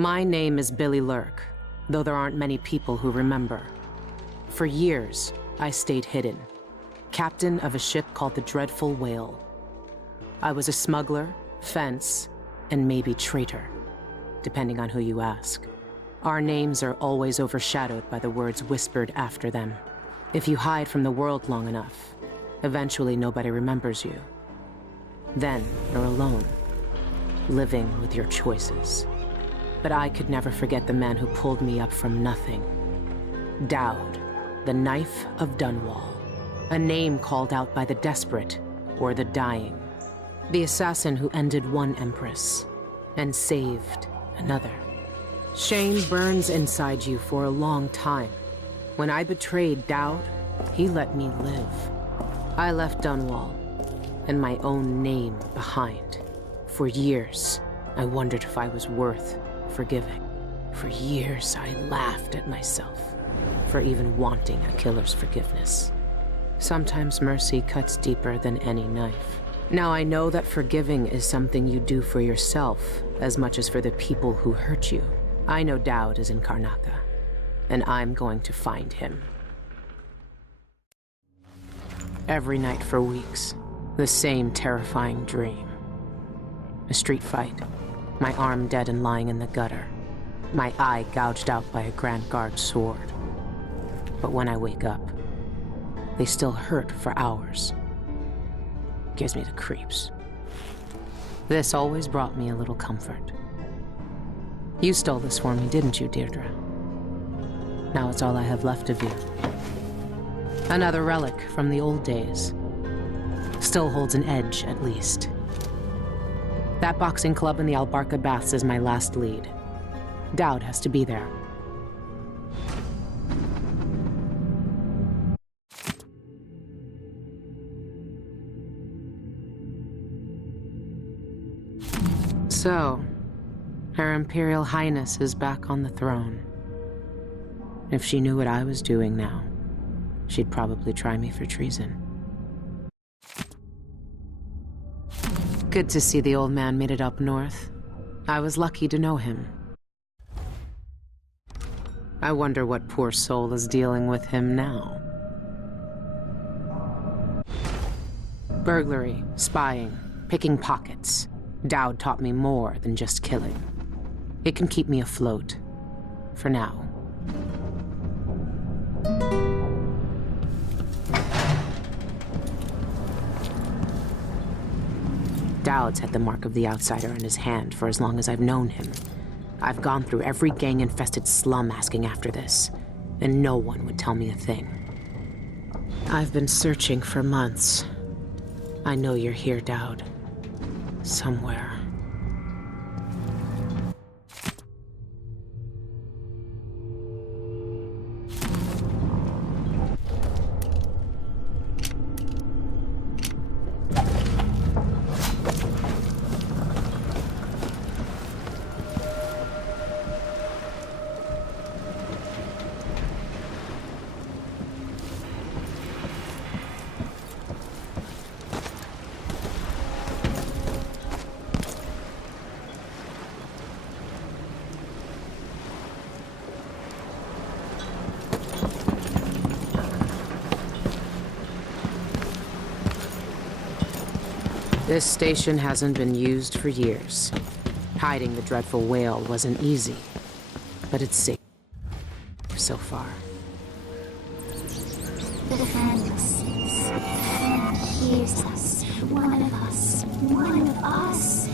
My name is Billy Lurk, though there aren't many people who remember. For years, I stayed hidden, captain of a ship called the Dreadful Whale. I was a smuggler, fence, and maybe traitor, depending on who you ask. Our names are always overshadowed by the words whispered after them. If you hide from the world long enough, eventually nobody remembers you. Then you're alone, living with your choices. But I could never forget the man who pulled me up from nothing. Dowd, the Knife of Dunwall. A name called out by the desperate or the dying. The assassin who ended one empress and saved another. Shame burns inside you for a long time. When I betrayed Dowd, he let me live. I left Dunwall and my own name behind. For years, I wondered if I was worth forgiving. For years, I laughed at myself for even wanting a killer's forgiveness. Sometimes mercy cuts deeper than any knife. Now I know that forgiving is something you do for yourself as much as for the people who hurt you. I know Dowd is in Karnaca, and I'm going to find him. Every night for weeks, the same terrifying dream. A street fight, my arm dead and lying in the gutter, my eye gouged out by a Grand Guard sword. But when I wake up, they still hurt for hours. Gives me the creeps. This always brought me a little comfort. You stole this for me, didn't you, Deirdre? Now it's all I have left of you. Another relic from the old days. Still holds an edge, at least. That boxing club in the Albarca Baths is my last lead. Dowd has to be there. So, Her Imperial Highness is back on the throne. If she knew what I was doing now, she'd probably try me for treason. Good to see the old man made it up north. I was lucky to know him. I wonder what poor soul is dealing with him now. Burglary, spying, picking pockets. Dowd taught me more than just killing. It can keep me afloat. For now. Dowd's had the mark of the outsider in his hand for as long as I've known him. I've gone through every gang-infested slum asking after this, and no one would tell me a thing. I've been searching for months. I know you're here, Dowd. Somewhere. This station hasn't been used for years. Hiding the Dreadful Whale wasn't easy, but it's safe so far. The fence hears us. One of us. One of us.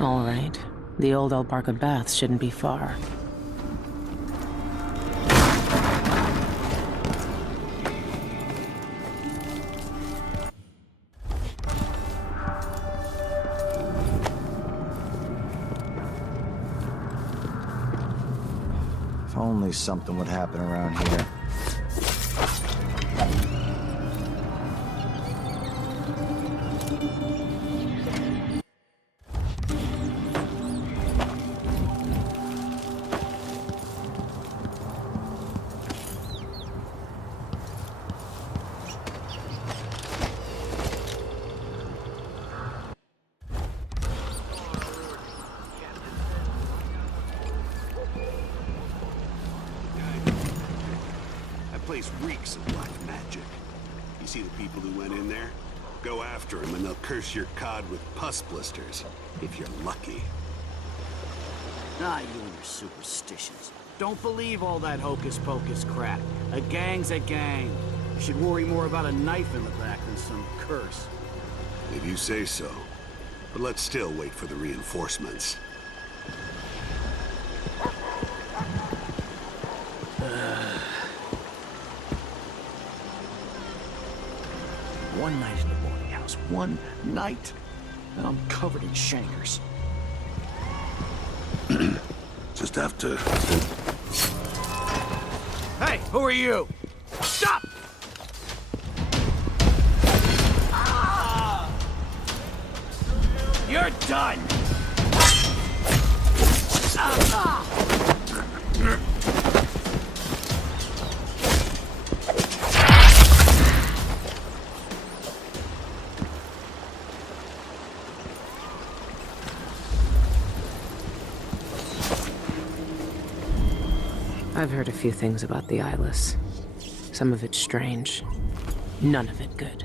All right. The old Albarca Baths shouldn't be far. If only something would happen around here. Place reeks of black magic. You see the people who went in there? Go after them and they'll curse your cod with pus blisters, if you're lucky. Ah, you and your superstitions. Don't believe all that hocus-pocus crap. A gang's a gang. You should worry more about a knife in the back than some curse. If you say so. But let's still wait for the reinforcements. One night in the boarding house. One night. And I'm covered in shankers. Just have to... Hey, who are you? Stop! Ah! You're done! Ah! I've heard a few things about the Eyeless. Some of it strange. None of it good.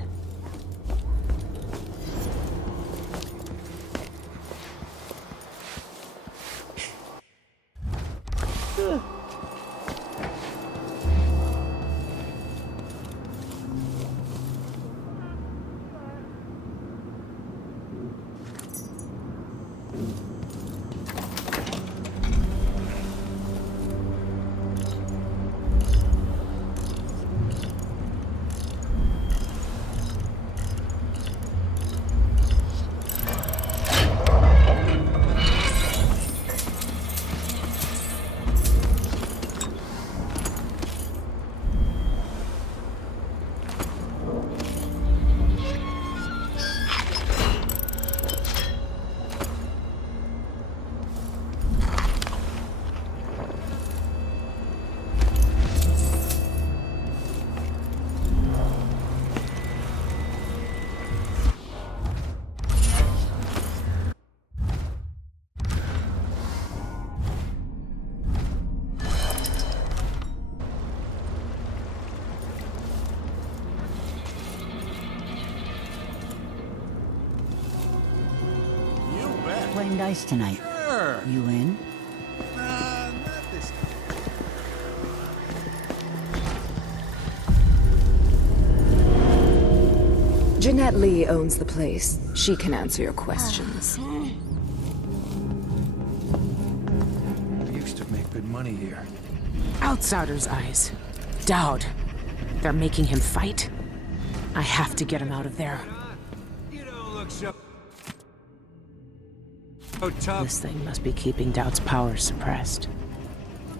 Playing dice tonight. Sure. You in? Not this time. Jeanette Lee owns the place. She can answer your questions. We used to make good money here. Outsider's eyes. Dowd. They're making him fight? I have to get him out of there. You don't look so tough. This thing must be keeping Dowd's power suppressed.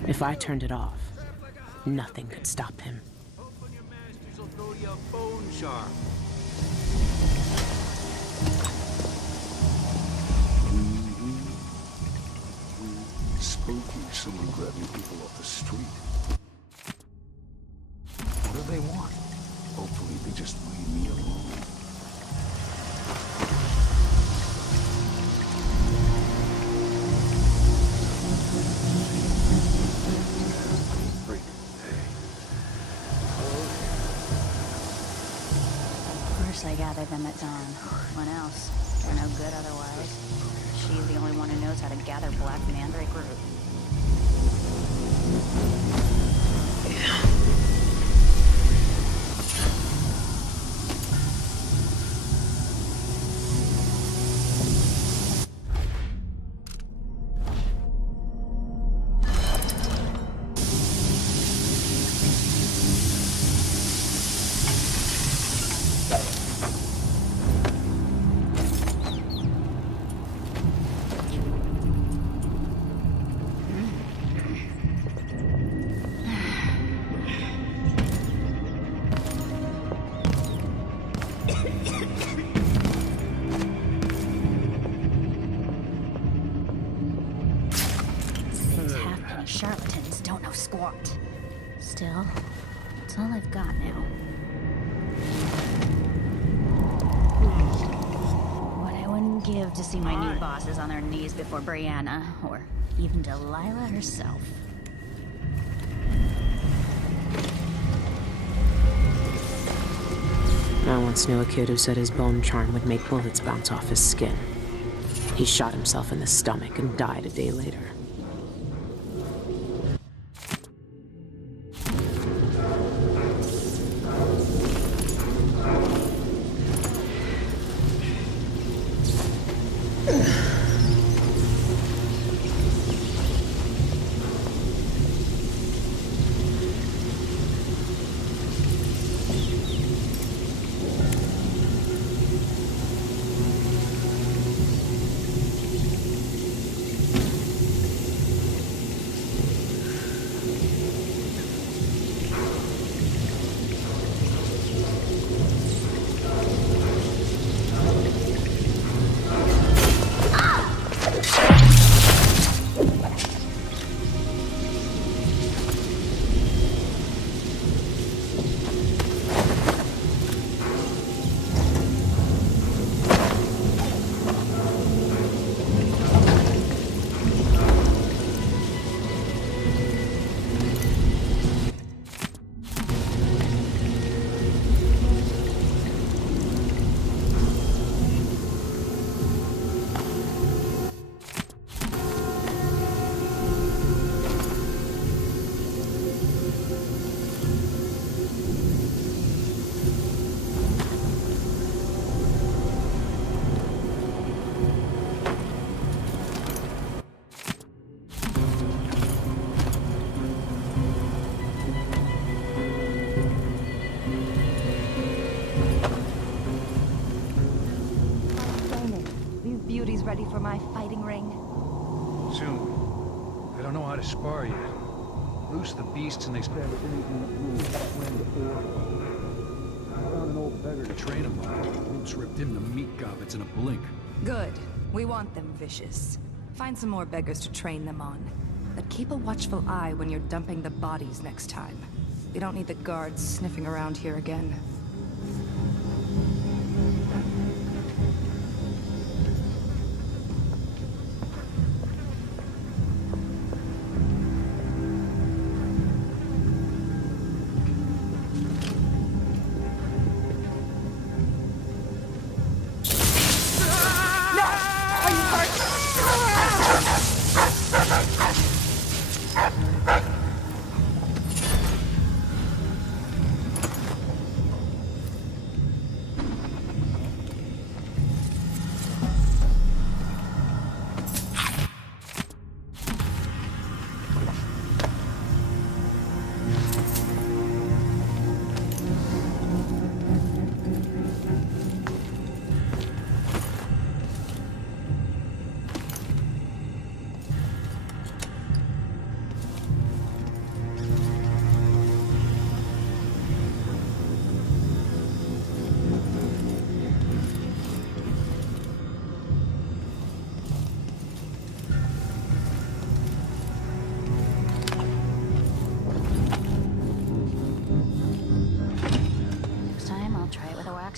If I turned it off, nothing could stop him. Hoping your masters will throw you a bone charm. Spooky. Someone grabbing people off the street. What do they want? Hopefully they just leave me alone. First I gathered them at dawn. What else? They're no good otherwise. She's the only one who knows how to gather black mandrake root. want. Still, it's all I've got now. What I wouldn't give to see my new bosses on their knees before Brianna, or even Delilah herself. I once knew a kid who said his bone charm would make bullets bounce off his skin. He shot himself in the stomach and died a day later. Ready for my fighting ring? Soon. I don't know how to spar yet. Loose the beasts and they stab anything that moves. Slam the door. I found an old beggar to train him on. Roots ripped him to meat gobbets in a blink. Good. We want them vicious. Find some more beggars to train them on. But keep a watchful eye when you're dumping the bodies next time. We don't need the guards sniffing around here again.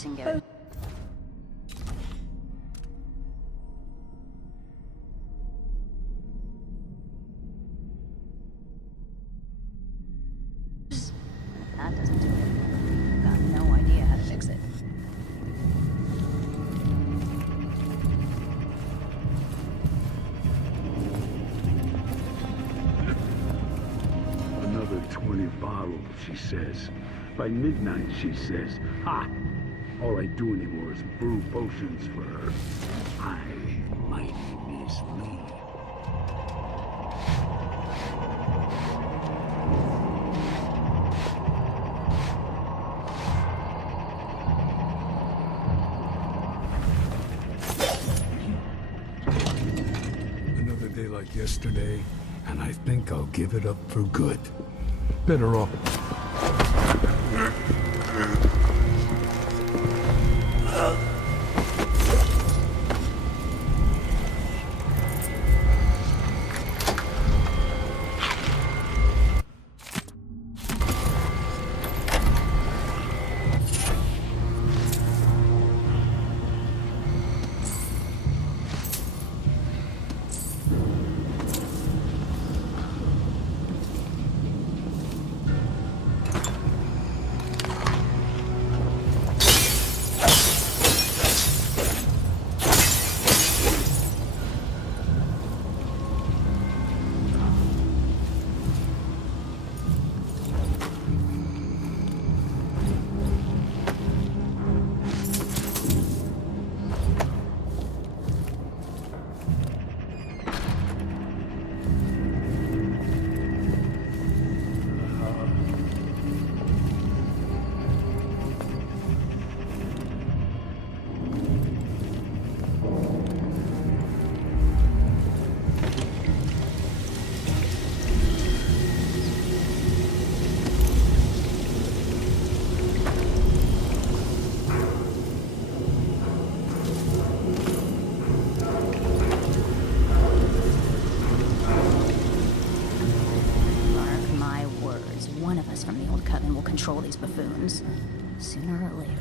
And give it. If that doesn't do it, I've got no idea how to fix it. Another 20 bottles, she says. By midnight, she says, ha! All I do anymore is brew potions for her. Hi, my name is Lee. Another day like yesterday, and I think I'll give it up for good. Better off. wounds, sooner or later.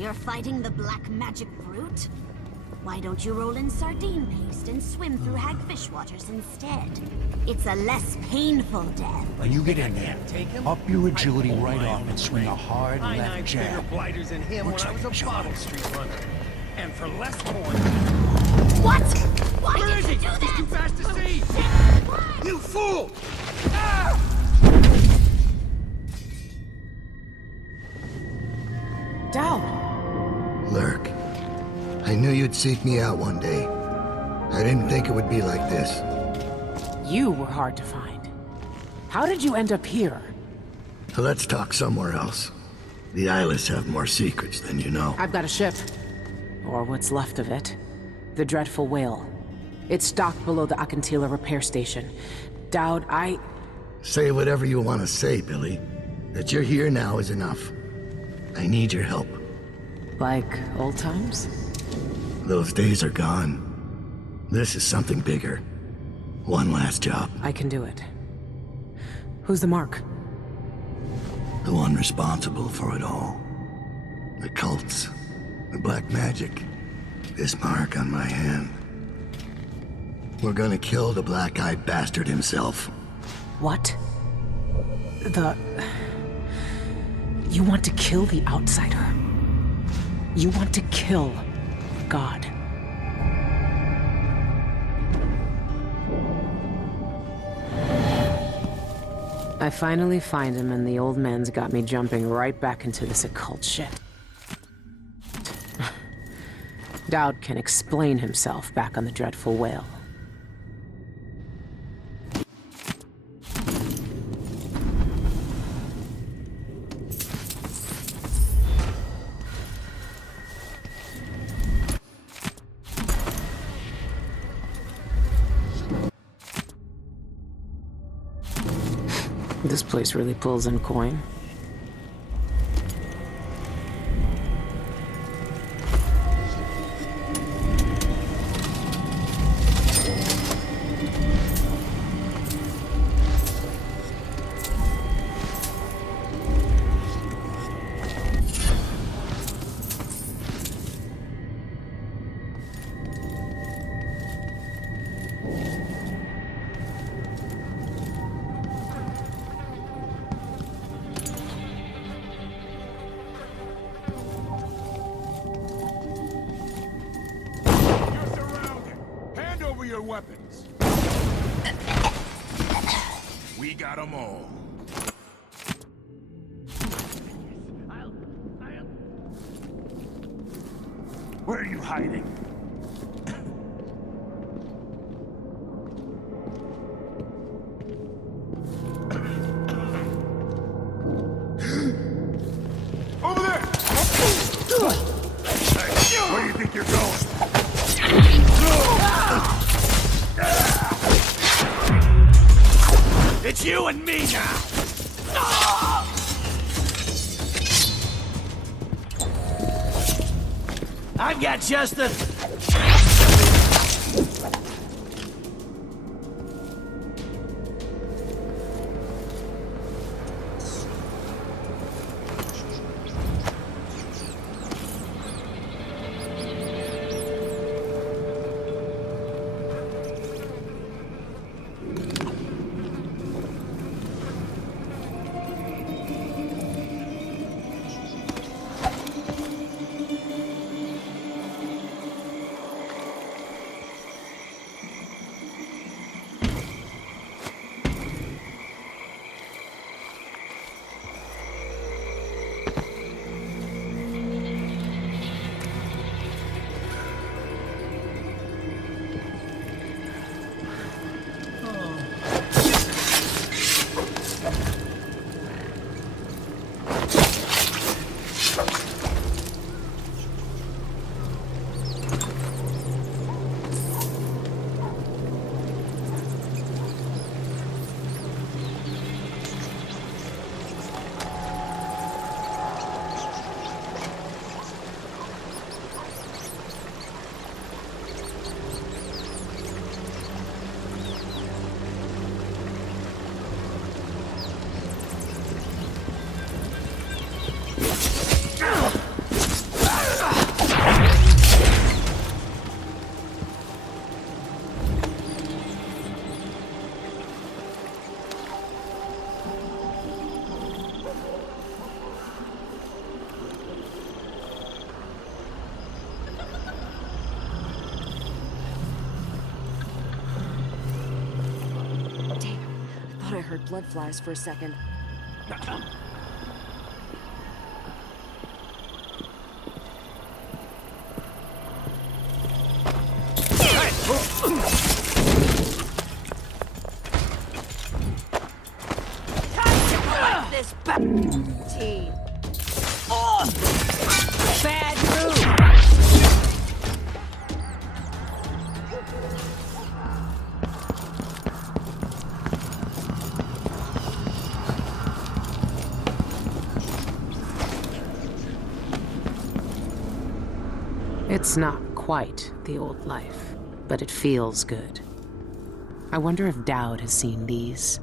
You're fighting the black magic brute? Why don't you roll in sardine paste and swim through hagfish waters instead? It's a less painful death. When you get in there, up your agility right off and swing a hard left jab. Blighters than him Looks when like I was a a bottle job. street runner. And for less coin. What? Why Where did is you he? do that? He's too fast to see! You fool! Dowd! Lurk, I knew you'd seek me out one day. I didn't think it would be like this. You were hard to find. How did you end up here? Let's talk somewhere else. The Eyeless have more secrets than you know. I've got a ship. Or what's left of it. The Dreadful Whale. It's docked below the Akantila repair station. Dowd, Say whatever you want to say, Billy. That you're here now is enough. I need your help. Like old times? Those days are gone. This is something bigger. One last job. I can do it. Who's the mark? The one responsible for it all. The cults. The black magic. This mark on my hand. We're gonna kill the black-eyed bastard himself. What? You want to kill the outsider? You want to kill God? I finally find him, and the old man's got me jumping right back into this occult shit. Dowd can explain himself back on the Dreadful Whale. This place really pulls in coin. Your weapons. We got them all. Where are you hiding? It's you and me now! I've got just the... I heard blood flies for a second. This tea. Oh! Bad move! It's not quite the old life, but it feels good. I wonder if Dowd has seen these.